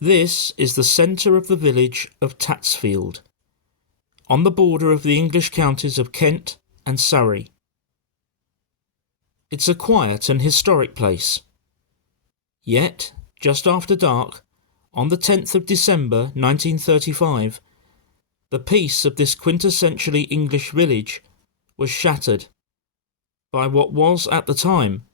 This is the centre of the village of Tatsfield, on the border of the English counties of Kent and Surrey. It's a quiet and historic place. Yet, just after dark, on the 10th of December 1935, the peace of this quintessentially English village was shattered by what was, at the time,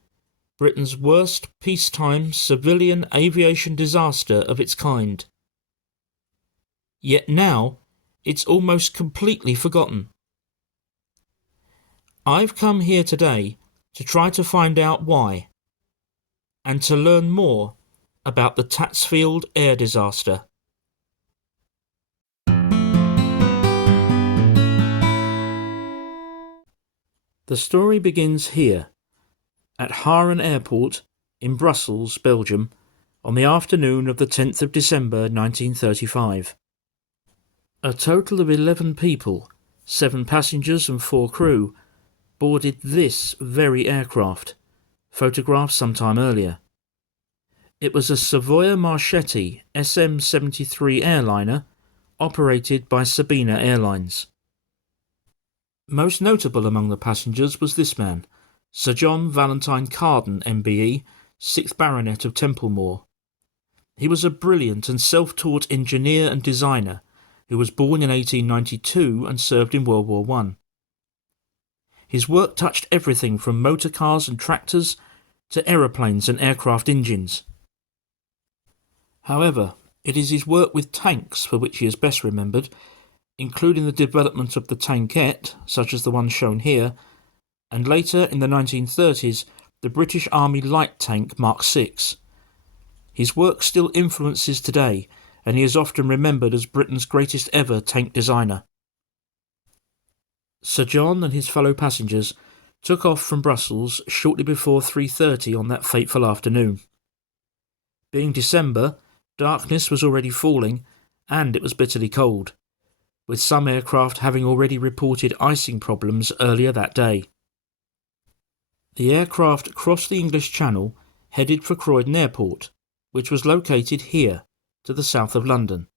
Britain's worst peacetime civilian aviation disaster of its kind. Yet now, it's almost completely forgotten. I've come here today to try to find out why, and to learn more about the Tatsfield Air Disaster. The story begins here, at Haren Airport in Brussels, Belgium, on the afternoon of the 10th of December 1935. A total of 11 people, 7 passengers and 4 crew, boarded this very aircraft, photographed some time earlier. It was a Savoia Marchetti SM-73 Airliner, operated by Sabina Airlines. Most notable among the passengers was this man, Sir John Valentine Carden, MBE, 6th Baronet of Templemore. He was a brilliant and self-taught engineer and designer who was born in 1892 and served in World War I. His work touched everything from motor cars and tractors to aeroplanes and aircraft engines. However, it is his work with tanks for which he is best remembered, including the development of the tankette, such as the one shown here, and later in the 1930s the British Army light tank Mark VI. His work still influences today, and he is often remembered as Britain's greatest ever tank designer. Sir John and his fellow passengers took off from Brussels shortly before 3:30 on that fateful afternoon. Being December, darkness was already falling, and it was bitterly cold, with some aircraft having already reported icing problems earlier that day. The aircraft crossed the English Channel, headed for Croydon Airport, which was located here, to the south of London.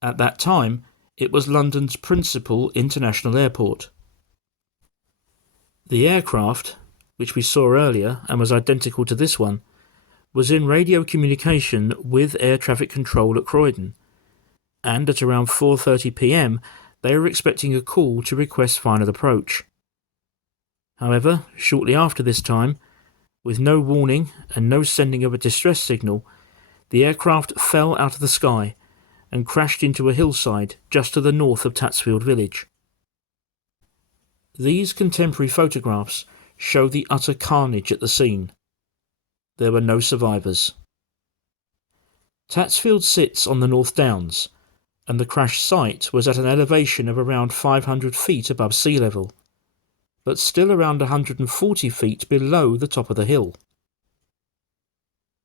At that time, it was London's principal international airport. The aircraft, which we saw earlier and was identical to this one, was in radio communication with air traffic control at Croydon, and at around 4:30 p.m. they were expecting a call to request final approach. However, shortly after this time, with no warning and no sending of a distress signal, the aircraft fell out of the sky and crashed into a hillside just to the north of Tatsfield village. These contemporary photographs show the utter carnage at the scene. There were no survivors. Tatsfield sits on the North Downs, and the crash site was at an elevation of around 500 feet above sea level, but still around 140 feet below the top of the hill.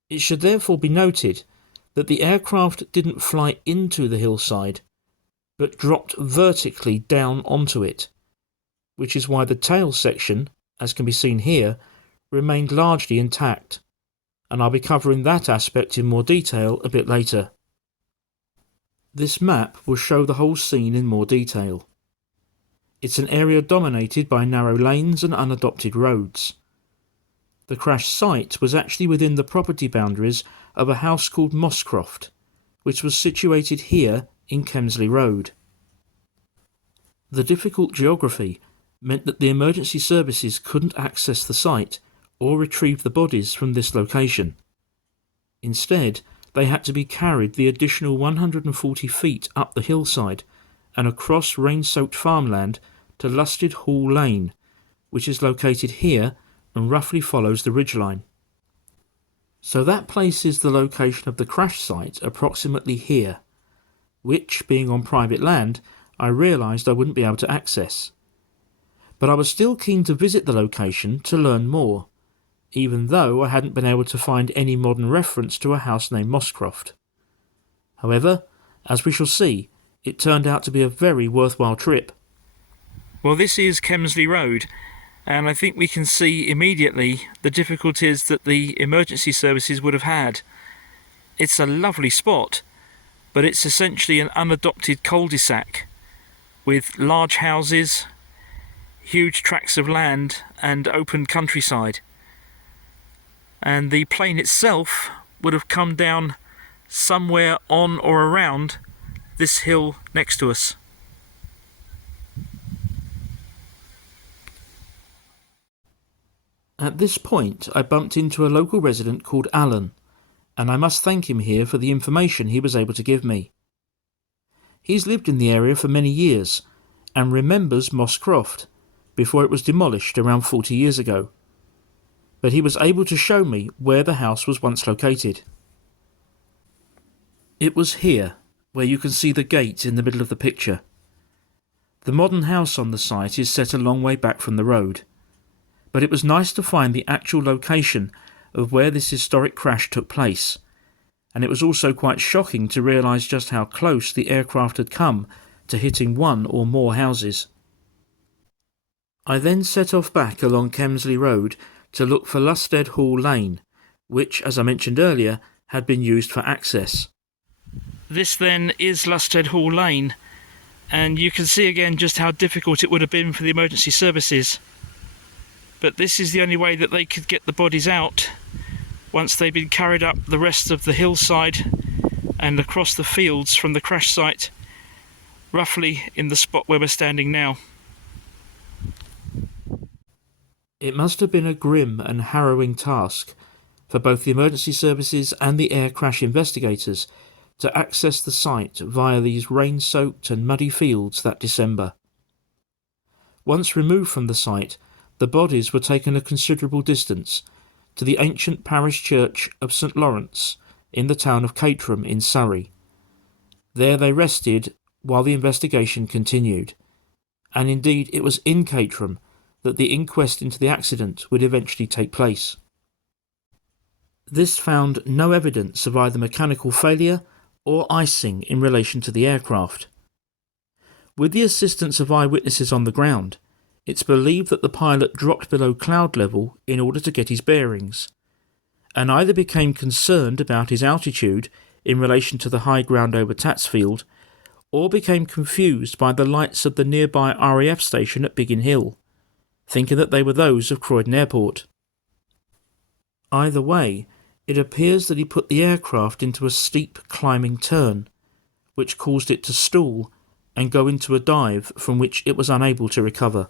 It should therefore be noted that the aircraft didn't fly into the hillside, but dropped vertically down onto it, which is why the tail section, as can be seen here, remained largely intact, and I'll be covering that aspect in more detail a bit later. This map will show the whole scene in more detail. It's an area dominated by narrow lanes and unadopted roads. The crash site was actually within the property boundaries of a house called Mosscroft, which was situated here in Kemsley Road. The difficult geography meant that the emergency services couldn't access the site or retrieve the bodies from this location. Instead, they had to be carried the additional 140 feet up the hillside and across rain-soaked farmland to Lusted Hall Lane, which is located here and roughly follows the ridgeline. So that places the location of the crash site approximately here, which, being on private land, I realised I wouldn't be able to access. But I was still keen to visit the location to learn more, even though I hadn't been able to find any modern reference to a house named Mosscroft. However, as we shall see, it turned out to be a very worthwhile trip. Well, this is Kemsley Road, and I think we can see immediately the difficulties that the emergency services would have had. It's a lovely spot, but it's essentially an unadopted cul-de-sac with large houses, huge tracts of land and open countryside. And the plane itself would have come down somewhere on or around this hill next to us. At this point, I bumped into a local resident called Alan, and I must thank him here for the information he was able to give me. He's lived in the area for many years and remembers Moss Croft before it was demolished around 40 years ago. But he was able to show me where the house was once located. It was here, where you can see the gate in the middle of the picture. The modern house on the site is set a long way back from the road, but it was nice to find the actual location of where this historic crash took place, and it was also quite shocking to realise just how close the aircraft had come to hitting one or more houses. I then set off back along Kemsley Road to look for Lusted Hall Lane, which, as I mentioned earlier, had been used for access. This then is Lusted Hall Lane, and you can see again just how difficult it would have been for the emergency services. But this is the only way that they could get the bodies out once they'd been carried up the rest of the hillside and across the fields from the crash site, roughly in the spot where we're standing now. It must have been a grim and harrowing task for both the emergency services and the air crash investigators to access the site via these rain-soaked and muddy fields that December. Once removed from the site, the bodies were taken a considerable distance to the ancient parish church of St Lawrence in the town of Caterham in Surrey. There they rested while the investigation continued, and indeed it was in Caterham that the inquest into the accident would eventually take place. This found no evidence of either mechanical failure or icing in relation to the aircraft. With the assistance of eyewitnesses on the ground, it's believed that the pilot dropped below cloud level in order to get his bearings, and either became concerned about his altitude in relation to the high ground over Tatsfield, or became confused by the lights of the nearby R.A.F station at Biggin Hill, thinking that they were those of Croydon Airport. Either way, it appears that he put the aircraft into a steep climbing turn, which caused it to stall and go into a dive from which it was unable to recover.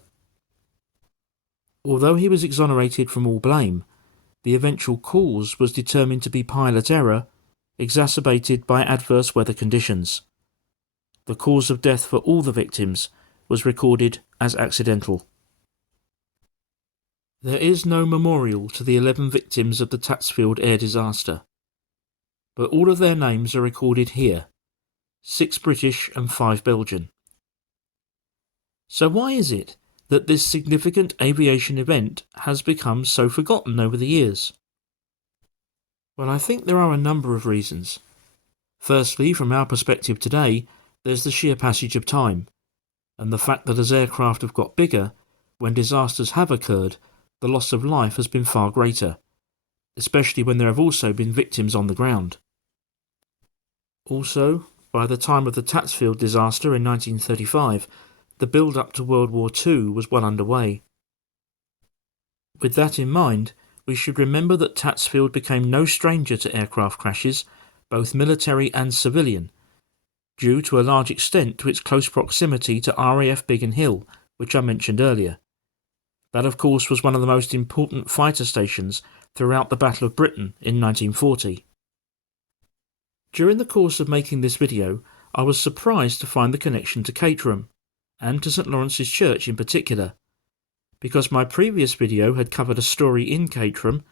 Although he was exonerated from all blame, the eventual cause was determined to be pilot error, exacerbated by adverse weather conditions. The cause of death for all the victims was recorded as accidental. There is no memorial to the 11 victims of the Tatsfield Air Disaster, but all of their names are recorded here, 6 British and 5 Belgian. So why is it that this significant aviation event has become so forgotten over the years? Well, I think there are a number of reasons. Firstly, from our perspective today, there's the sheer passage of time, and the fact that as aircraft have got bigger, when disasters have occurred, the loss of life has been far greater, especially when there have also been victims on the ground. Also, by the time of the Tatsfield disaster in 1935, the build-up to World War II was well underway. With that in mind, we should remember that Tatsfield became no stranger to aircraft crashes, both military and civilian, due to a large extent to its close proximity to R.A.F. Biggin Hill, which I mentioned earlier. That, of course, was one of the most important fighter stations throughout the Battle of Britain in 1940. During the course of making this video, I was surprised to find the connection to Caterham, and to St Lawrence's Church in particular, because my previous video had covered a story in Caterham,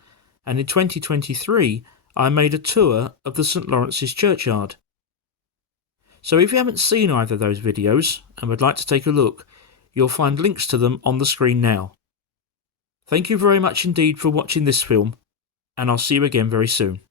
and in 2023 I made a tour of the St Lawrence's churchyard. So if you haven't seen either of those videos and would like to take a look, you'll find links to them on the screen now. Thank you very much indeed for watching this film, and I'll see you again very soon.